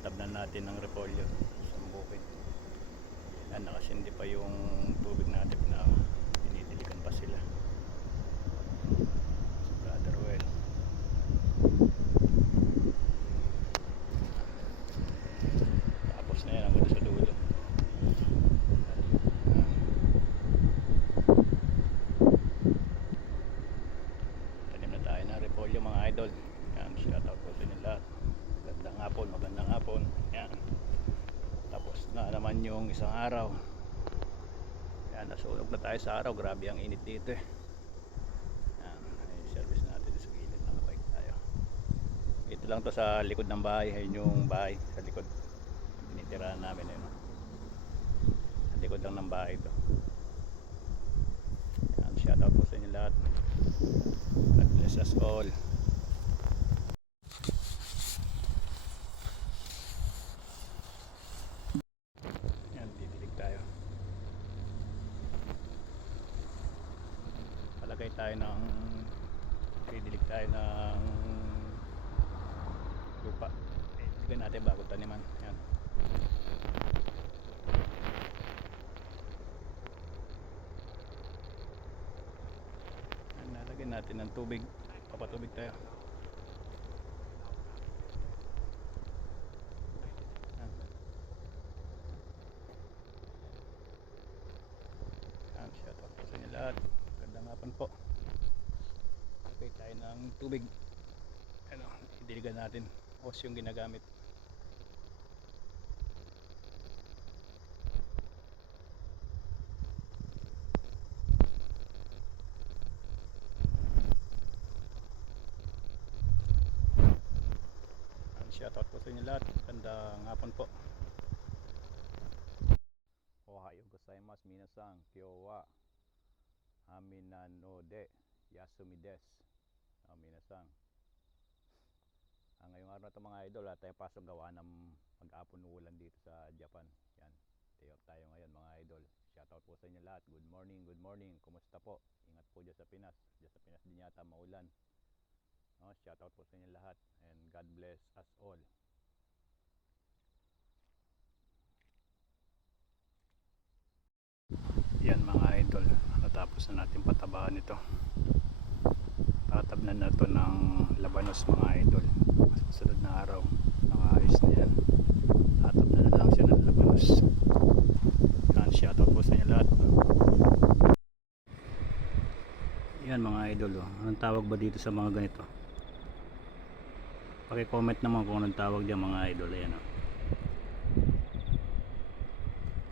tinatabnan natin ng repolyo sa bukid. Yan, nakasindi pa yung tubig natin na dinidiligan pa sila. Brother Well. Tapos na yan hanggang sa dulo. Tanim na tayo ng repolyo mga idol. Yan, shoutout po sa inyo lahat. Magandang hapon. Yan. Tapos na naman yung isang araw. Yan, nasunog na tayo sa araw. Grabe ang init dito eh. Yan, yung service natin sa gilid. Nakabike tayo. Ito lang to sa likod ng bahay. Ayun yung bahay sa likod. Tinitirahan namin eh, no? Sa likod lang ng bahay to. Yan, shoutout po sa inyo lahat. God bless us all. Didilig tayo ng lupa. Didigan natin bago taniman. Yan. Nalagyan natin ng tubig. Papatubig tayo. Yan. Yan. Shoutout po sa inyo lahat. Gandang hapon po. Lagay tayo ng tubig. Ano, idiligan natin. Hose yung ginagamit. Shoutout po sa inyo lahat. Gandang hapon po. Ohayo gozaimasu minasan. Kyou wa Haminano de Yasumi des. Minasan. Ngayong araw na ito mga idol, tayo pasok gawa ng mag-apon ulan dito sa Japan. Yan. Tayo ngayon mga idol. Shoutout po sa inyo lahat. Good morning, good morning. Kumusta po? Ingat po dyan sa Pinas. Dyan sa Pinas din yata maulan. No, shoutout po sa inyo lahat. And God bless us all. Yan mga idol. Natapos na natin patabahan ito. Tatabnan na ito ng labanos mga idol. Sa sunod na araw nakaayos na yan. Tatabnan na lang siya ng labanos. Yan, shoutout po sa inyo lahat. Yan mga idol, oh. Anong tawag ba dito sa mga ganito? Paki-comment naman kung anong tawag diyan mga idol. Ayan, oh.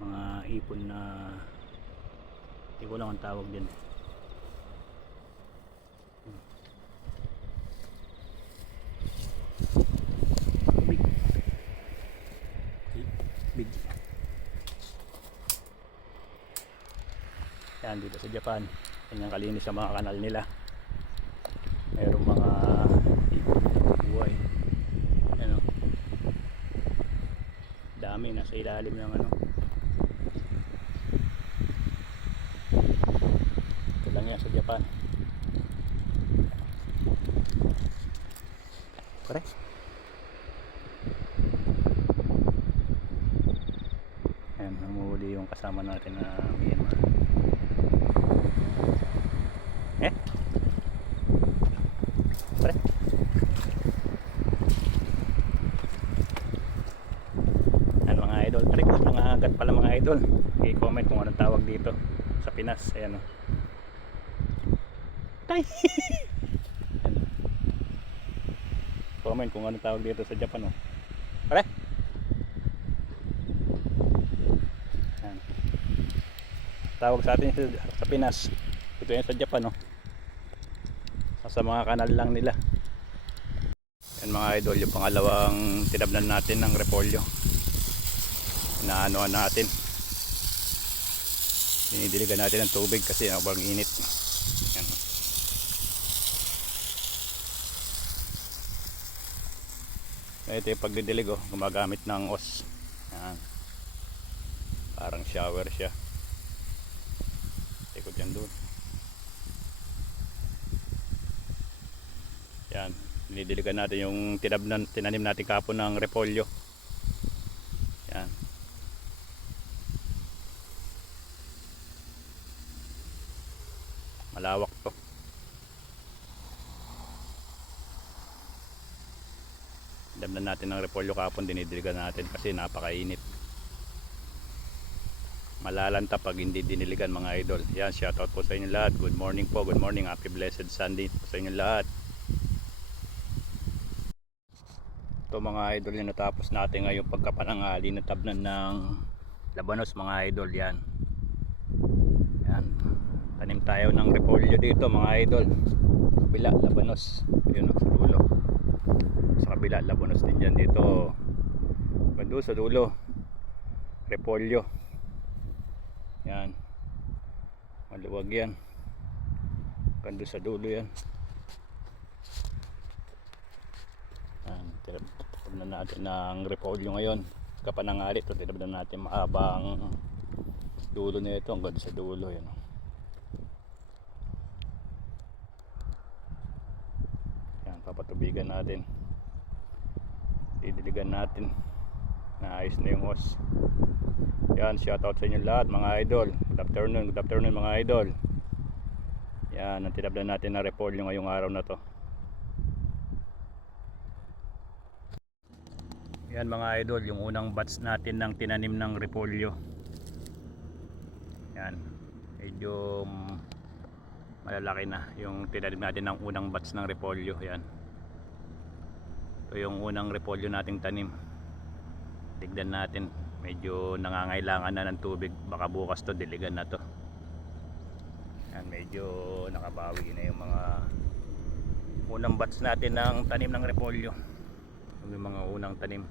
Mga ipon na hindi ko lang ang tawag diyan. Big. Yan dito sa Japan. Kanyang kalinis sa mga kanal nila. Mayroong mga ipon na buhay. Ano? Dami nasa ilalim ng ano. Ito lang yan sa Japan. Correct? Ayan, namuli yung kasama natin na Myanmar. Correct? Ano mga idol? Correct? Mga agat pala mga idol. I-comment kung anong tawag dito sa Pinas. Ayan o. Tay! Comment kung anong tawag dito sa Japan o. Correct? Tawag sa atin sa Pinas. Ito yan sa Japan, no? Sa mga kanal lang nila. Yan mga idol, yung pangalawang tinabnan natin ng repolyo. Inaanoan natin. Dinidiligan natin ng tubig kasi abang init. Yan. Ito yung pagdidilig, oh, gumagamit ng os. Yan. Parang shower siya. Ikot yan doon. Yan, dinidiligan natin yung tinanim natin kapon ng repolyo. Damnan natin ng repolyo kapon, dinidiligan natin kasi napakainit. Malalanta pag hindi diniligan mga idol. Yan, shoutout po sa inyo lahat. Good morning po, good morning. Happy blessed Sunday po sa inyo lahat. Ito mga idol, yung natapos natin ngayon pagkapananghali na tabnan ng labanos mga idol. Yan. Yan. Tanim tayo ng repolyo dito mga idol. Sa kabila, labanos. Yun sa dulo. Sa kabila, labanos din dyan dito. Bando sa dulo. Repolyo. Yan. Maluwag yan. Bando sa dulo yan. Yan. Tinabdan natin ng repolyo ngayon. Kapananghali ito. Tinabdan natin mahabang dulo na ito. Hanggang sa dulo yan. Yan. Papatubigan natin. Didiligan natin. Naayos na yung hose. Yan, shoutout sa inyo lahat mga idol. Good afternoon mga idol. Yan, ang tinabdan natin na repolyo ngayong araw na to. Yan mga idol, yung unang batch natin ng tinanim ng repolyo. Yan, medyo malalaki na yung tinanim natin ng unang batch ng repolyo. Yan, ito yung unang repolyo nating tanim. Tignan natin, medyo nangangailangan na ng tubig, baka bukas to diligan na to. Yan, medyo nakabawi na yung mga unang batch natin ng tanim ng repolyo. Yung mga unang tanim.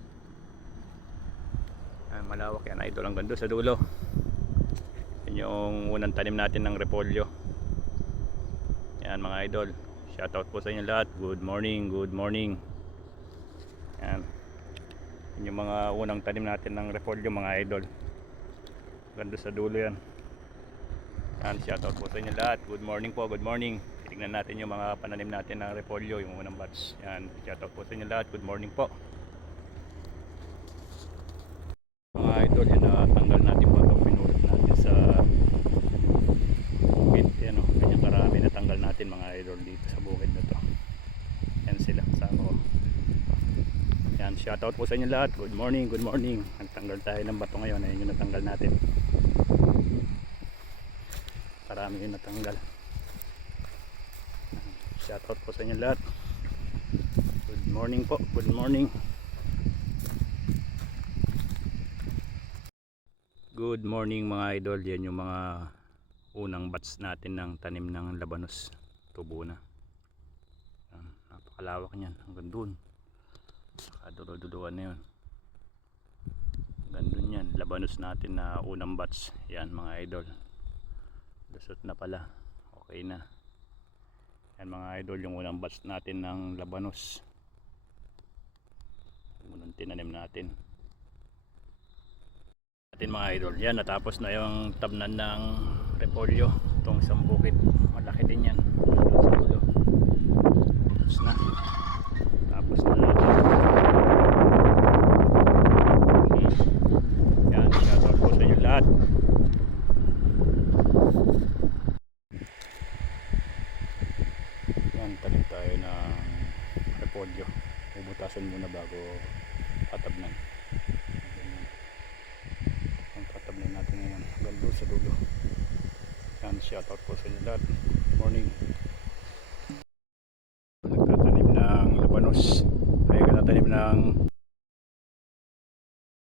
Yan, malawak yan idol, hanggang doon sa dulo. Yan yung unang tanim natin ng repolyo. Yan mga idol, shoutout po sa inyo lahat. Good morning, good morning. Yan, yung mga unang tanim natin ng repolyo mga idol. Ganda sa dulo yan. Yan, shoutout po sa inyo lahat. Good morning po, good morning. Tignan natin yung mga pananim natin ng repolyo, yung unang batch. Yan, shoutout po sa inyo lahat. Good morning po. Mga idol, yun na tanggal natin po ito. Pinulot natin sa bukid. Yan o, kanyang karami na tanggal natin mga idol dito sa bukid na to. Yan sila, kasama ko. Yan, shoutout po sa inyo lahat. Good morning, good morning. Nagtanggal tayo ng bato ngayon. Ayun yung natanggal natin. Marami yung natanggal. Shoutout po sa inyo lahat. Good morning po, good morning. Good morning mga idol. Yan yung mga unang batch natin ng tanim ng labanos. Tubo na. Yan, napakalawak niyan. Hanggang dun. Dulo-duluan na yun. Gandun yan, labanos natin na unang batch. Yan mga idol, lusot na pala, okay na. Yan mga idol, yung unang batch natin ng labanos, unang tinanim natin mga idol. Yan, natapos na yung tabnan ng repolyo. Itong isang bukid, malaki din yan. Tapos na natin. Yan, shoutout po sa inyo lahat. Yan, tanim tayo ng repolyo. Bubutasan muna bago tatabnan. Ang tatabnan natin ngayon hanggang doon sa dulo. Yan, shoutout po sa inyo lahat. Good morning. Nagtatanim ng labanos. Ay, nagtatanim ng